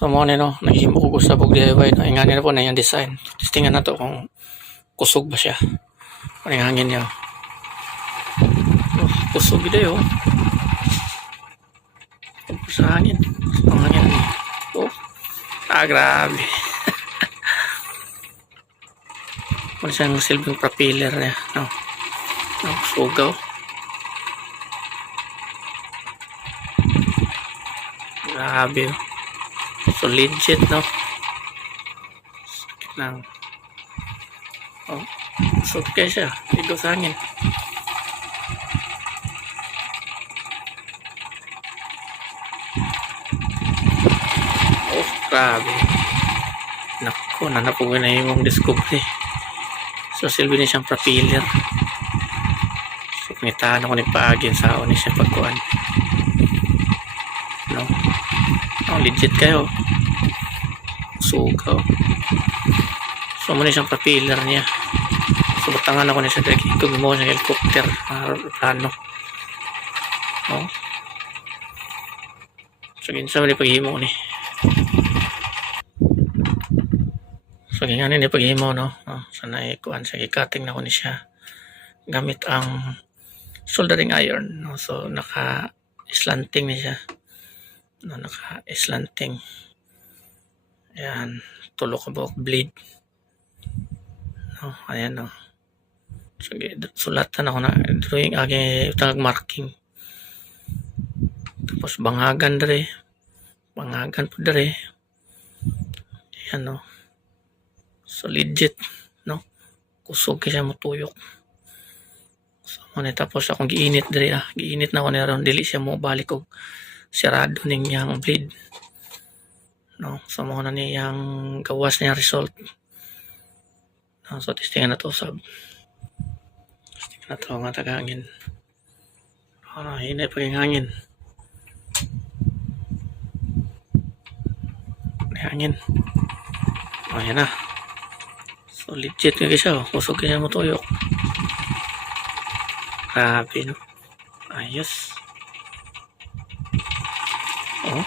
So mo no, naghimo ko sa bug DIY no. Ingani na po na yung design. Testingan na to kung kusog ba siya. Ano yung hangin niya. Oh, kusog ito yun. Sa hangin. Ang hangin. Oh. Grabe. Ano siyang silbing propeller niya. No. No, sugaw. Grabe. So legit, no? Sakit lang. Oh. So kaya siya. Ligaw sa hangin. Oh, grabe. Naku, nanapugin na yung discovery. So silbi niya siyang propeller. So kinitaan ako ni Pagin sa ako ni siya pagkuhan. No? Oh, legit kayo. Sugaw. So muna siyang propeller niya. So batangan ako niya sa dagi. Gumawa ng helicopter. Plano. No? So ginsa mali paghimo ni. So ganyan ni paghimo no. Sana ikuan sa ikating na ko ni siya gamit ang soldering iron no. So naka slanting ni siya. No, naka slanting. Ayan, tulo ka buhok blade. No, ayan no. So sulatan ako na drawing agi tag marking. Tapos bangagan dere. Bangagan po dere. Ayan no. So legit no. Kusog kasi mo tuyok. So man tapos akong giinit dere giinit na ko ni ron dili siya mo balik og sirado ning yang blade. No, so mo na niyang gawas niya result. No, so testingan na to sa testingan na to nga tagangin. Ano, hinay paging hangin. Hangin. Oh, yan na. So legit nga siya. Kusog kaya mo tuyok. Grabe no. Ayos. Oh.